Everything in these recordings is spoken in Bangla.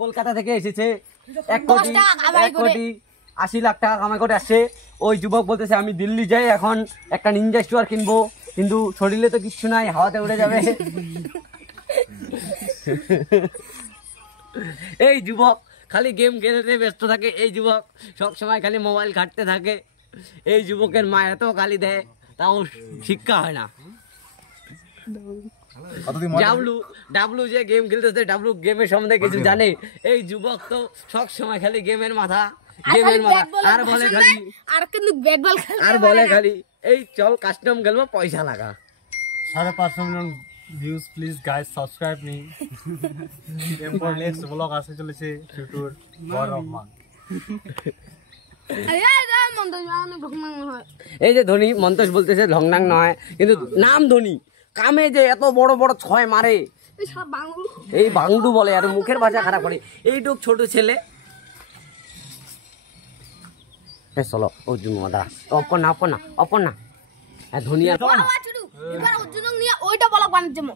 কলকাতা থেকে এসেছে 1,80,00,000 টাকা কামাই করে আসছে। ওই যুবক বলতেছে আমি দিল্লি যাই, এখন একটা নিনজা স্টোয়ার কিনবো, কিন্তু শরীরে তো কিচ্ছু নাই, হাওয়াতে উড়ে যাবে। এই যুবক খালি গেম খেলতে ব্যস্ত থাকে, এই যুবক সবসময় খালি মোবাইল ঘাঁটতে থাকে। এই যুবকের মা এত গালি দেয়, তাও শিক্ষা হয় না। ডাবলু যে গেম খেলতেছে, ডাবলু গেমের সম্বন্ধে কিছু জানে? এই যুবক তো সব সময় খালি গেমের মাথা, আর বলে খালি আর বলে খালি এই চল কাস্টম খেলবো, পয়সা লাগা। 5.5 million views, please guys subscribe me. এরপর নেক্সট ব্লগ আসতে চলেছে শুটুর বড় রহমান। এই যে ধোনি মন্তোষ বলতেছে লংনাং নয়, কিন্তু নাম ধোনি, কামে যে এত বড় বড় ছয় মারে, এই বাংডু বলে, আর মুখের ভাষা খারাপ করে। এইটুক ছোট ছেলে, চলো অর্জুন দাঁড়া, অপর্ণা হ্যাঁ ধোনি আর ওইটা বলক বানাতে যাবো,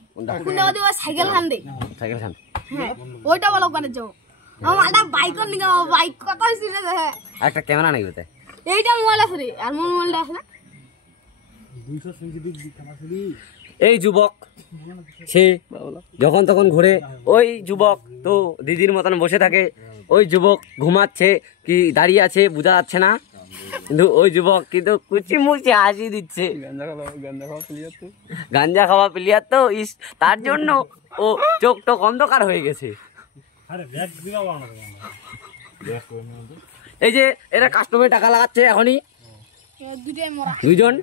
সাইকেল খান দে, সাইকেল খান ওইটা বলক বানাতে যাবো। আমার একটা বাইক নিয়ে বাইক কত হয়েছিল, একটা ক্যামেরা নাই ওতে, এইটা মোবাইল আছে রে, আর মোর মোবাইলটা আছে না। এই যুবক সে যখন তখন ঘুরে, ওই যুবক তো দিদির মতন বসে থাকে, ওই যুবক ঘুমাচ্ছে কি দাঁড়িয়ে আছে বোঝা যাচ্ছে না, কিন্তু ওই যুবক কিন্তু কুচি মুচি হাসি দিচ্ছে। গাঞ্জা খাওয়া প্লেয়ার তো তার জন্য ও চোখ টোক অন্ধকার হয়ে গেছে। এই যে এরা কাস্টমারে টাকা লাগাচ্ছে এখনই দুইজন।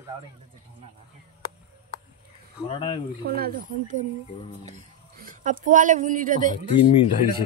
3 মিনিট হয়েছে।